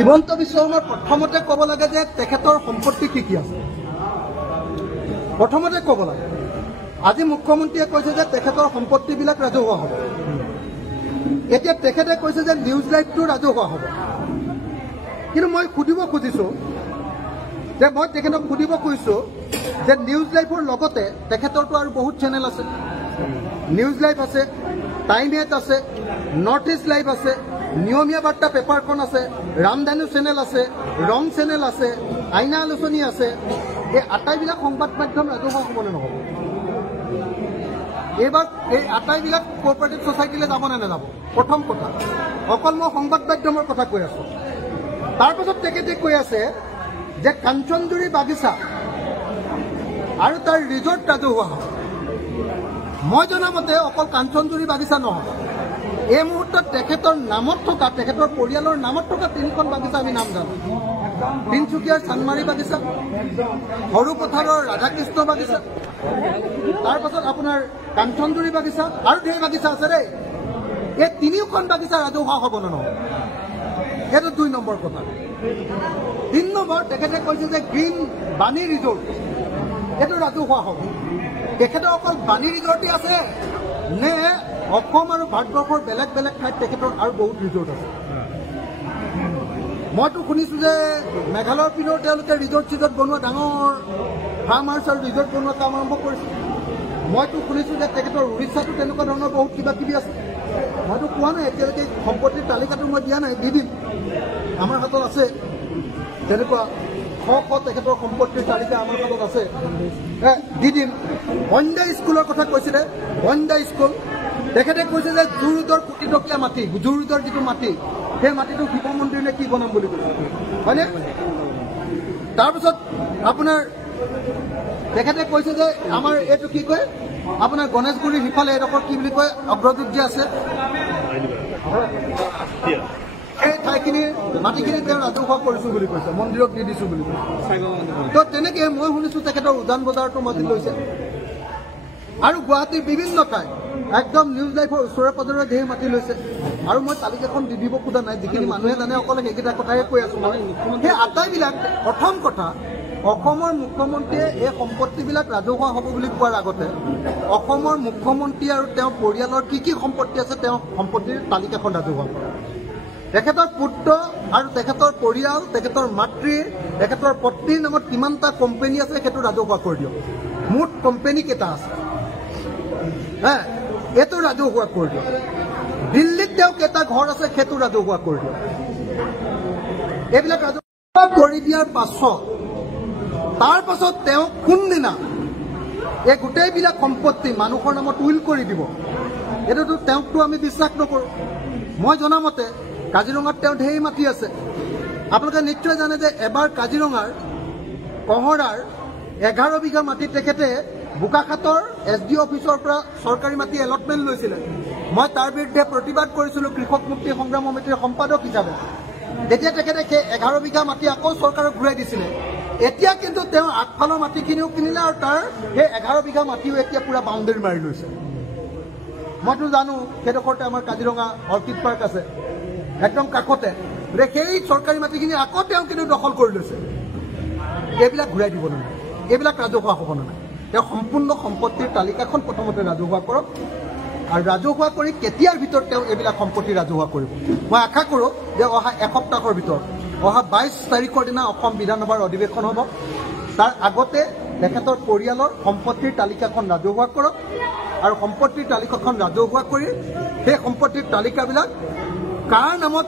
হিমন্ত বিশ্ব শৰ্মাৰ প্ৰথমতে ক'ব লাগে যে তেখেতৰ সম্পত্তি কি আছে প্ৰথমতে ক'ব লাগে। আজি মুখ্যমন্ত্ৰীয়ে কৈছে যে তেখেতৰ সম্পত্তিবিলাক ৰাজহুৱা হ'ব। এতিয়া তেখেতে কৈছে যে নিউজ লাইভটো ৰাজহুৱা হ'ব। কিন্তু মই সুধিব খুজিছোঁ যে মই তেখেতক সুধিব খুজিছোঁ যে নিউজ লাইভৰ লগতে তেখেতৰতো আৰু বহুত চেনেল আছে। নিউজ লাইভ আছে, টাইম 8 আছে, নৰ্থ ইষ্ট লাইভ আছে, নিয়মীয়া বাৰ্তা পেপাৰখন আছে, ৰামধানু চেনেল আছে, ৰং চেনেল আছে, আইনা আলোচনী আছে। এই আটাইবিলাক সংবাদ মাধ্যম ৰাজহুৱা হ'বনে নহ'ব? এইবাৰ এই আটাইবিলাক কোঅপাৰেটিভ ছ'চাইটিলৈ যাবনে নাযাব? প্ৰথম কথা, অকল মই সংবাদ মাধ্যমৰ কথা কৈ আছোঁ। তাৰপাছত তেখেতে কৈ আছে যে কাঞ্চনজুৰি বাগিচা আৰু তাৰ ৰিজৰ্ট ৰাজহুৱা হ'ব। মই জনামতে অকল কাঞ্চনজুৰি বাগিচা নহয়, এই মুহূৰ্তত তেখেতৰ নামত থকা, তেখেতৰ পৰিয়ালৰ নামত থকা 3খন বাগিচা আমি নাম জানো। তিনিচুকীয়াৰ চানমাৰী বাগিচা, সৰুপথাৰৰ ৰাধাকৃষ্ণ বাগিচা, তাৰপাছত আপোনাৰ কাঞ্চনজুৰি বাগিচা আৰু ঢেৰ বাগিচা আছে দেই। এই 3খন বাগিচা ৰাজহুৱা হ'ব নে নহয়? সেইটো 2 নম্বৰ কথা। 3 নম্বৰ, তেখেতে কৈছে যে গ্ৰীণ বাণী ৰিজৰ্ট এইটো ৰাজহুৱা হ'ব। তেখেতৰ অকল বাণী ৰিজৰ্টে আছে নে অসম আৰু ভাৰতবৰ্ষৰ বেলেগ বেলেগ ঠাইত তেখেতৰ আৰু বহুত ৰিজৰ্ট আছে? মইতো শুনিছোঁ যে মেঘালয়ৰ পিনেও তেওঁলোকে ৰিজৰ্ট চিজৰ্ট বনোৱা, ডাঙৰ ফাৰ্ম হাউচ আৰু ৰিজৰ্ট বনোৱা কাম আৰম্ভ কৰিছে। মইতো শুনিছোঁ যে তেখেতৰ উৰিষ্যাতো তেনেকুৱা ধৰণৰ বহুত কিবা কিবি আছে। মইতো কোৱা নাই, এতিয়ালৈকে সম্পত্তিৰ তালিকাটো মই দিয়া নাই, দি দিম। আমাৰ হাতত আছে তেনেকুৱা শ তেখেতৰ সম্পত্তিৰ তালিকা আমাৰ হাতত আছে, দি দিম। বন্দা স্কুলৰ কথা কৈছিলে, বন্দা স্কুল তেখেতে কৈছে যে জুৰুডৰ কোটিটকীয়া মাটি, জুৰুডৰ যিটো মাটি, সেই মাটিটো শিৱ মন্দিৰলৈ কি বনাম বুলি কৈছে, হয়নে? তাৰপিছত আপোনাৰ তেখেতে কৈছে যে আমাৰ এইটো কি কয়, আপোনাৰ গণেশগুৰিৰ সিফালে এডোখৰ কি বুলি কয়, অগ্ৰদূত যে আছে, সেই ঠাইখিনি মাটিখিনি তেওঁ ৰাজহুৱা কৰিছোঁ বুলি কৈছে, মন্দিৰক দি দিছোঁ বুলি কৈছে। তো তেনেকৈ মই শুনিছোঁ তেখেতৰ উজান বজাৰতো মাটি লৈছে আৰু গুৱাহাটীৰ বিভিন্ন ঠাই একদম নিউজ লাইভৰ ওচৰে পাজৰে ধেৰ মাটি লৈছে। আৰু মই তালিকাখন দি দিব খোজা নাই, যিখিনি মানুহে জানে অকল সেইকেইটা কথাই কৈ আছোঁ। মই সেই আটাইবিলাক, প্ৰথম কথা, অসমৰ মুখ্যমন্ত্ৰীয়ে এই সম্পত্তিবিলাক ৰাজহুৱা হ'ব বুলি কোৱাৰ আগতে অসমৰ মুখ্যমন্ত্ৰী আৰু তেওঁৰ পৰিয়ালৰ কি কি সম্পত্তি আছে তেওঁ সম্পত্তিৰ তালিকাখন ৰাজহুৱা কৰে। তেখেতৰ পুত্ৰ আৰু তেখেতৰ পৰিয়াল, তেখেতৰ মাতৃ, তেখেতৰ পত্নীৰ নামত কিমানটা কোম্পানী আছে সেইটো ৰাজহুৱা কৰি দিয়ক। মুঠ কোম্পানী কেইটা আছে এইটো ৰাজহুৱা কৰি দিয়ক। দিল্লীত তেওঁ কেইটা ঘৰ আছে সেইটো ৰাজহুৱা কৰি দিয়ক। এইবিলাক ৰাজহুৱা কৰি দিয়াৰ পাছত তাৰপাছত তেওঁ কোনদিনা এই গোটেইবিলাক সম্পত্তি মানুহৰ নামত উইল কৰি দিব, এইটোতো তেওঁকতো আমি বিশ্বাস নকৰোঁ। মই জনামতে কাজিৰঙাত তেওঁ ঢেৰ মাটি আছে। আপোনালোকে নিশ্চয় জানে যে এবাৰ কাজিৰঙাৰ কহৰাৰ 11 বিঘা মাটি তেখেতে বোকাখাটৰ SDO অফিচৰ পৰা চৰকাৰী মাটি এলটমেণ্ট লৈছিলে। মই তাৰ বিৰুদ্ধে প্ৰতিবাদ কৰিছিলোঁ কৃষক মুক্তি সংগ্ৰাম সমিতিৰ সম্পাদক হিচাপে। তেতিয়া তেখেতে সেই 11 বিঘা মাটি আকৌ চৰকাৰক ঘূৰাই দিছিলে। এতিয়া কিন্তু তেওঁ আগফালৰ মাটিখিনিও কিনিলে আৰু তাৰ সেই 11 বিঘা মাটিও এতিয়া পুৰা বাউণ্ডেৰী মাৰি লৈছে। মইতো জানো সেইডোখৰতে আমাৰ কাজিৰঙা অৰ্কিড পাৰ্ক আছে, একদম কাষতে। সেই চৰকাৰী মাটিখিনি আকৌ তেওঁ কিন্তু দখল কৰি লৈছে। এইবিলাক ঘূৰাই দিব নালাগে, এইবিলাক ৰাজহুৱা হ'ব নালাগে। তেওঁ সম্পূৰ্ণ সম্পত্তিৰ তালিকাখন প্ৰথমতে ৰাজহুৱা কৰক আৰু ৰাজহুৱা কৰি কেতিয়াৰ ভিতৰত তেওঁ এইবিলাক সম্পত্তি ৰাজহুৱা কৰিব। মই আশা কৰোঁ যে অহা এসপ্তাহৰ ভিতৰত, অহা 22 তাৰিখৰ দিনা অসম বিধানসভাৰ অধিৱেশন হ'ব। তাৰ আগতে তেখেতৰ পৰিয়ালৰ সম্পত্তিৰ তালিকাখন ৰাজহুৱা কৰক আৰু সম্পত্তিৰ তালিকাখন ৰাজহুৱা কৰি সেই সম্পত্তিৰ তালিকাবিলাক কাৰ নামত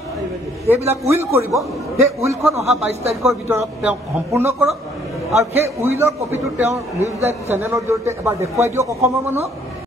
এইবিলাক উইল কৰিব, সেই উইলখন অহা 22 তাৰিখৰ ভিতৰত তেওঁ সম্পূৰ্ণ কৰক আৰু সেই উইলৰ কপিটো তেওঁৰ নিউজ লাইভ চেনেলৰ জৰিয়তে এবাৰ দেখুৱাই দিয়ক অসমৰ মানুহক।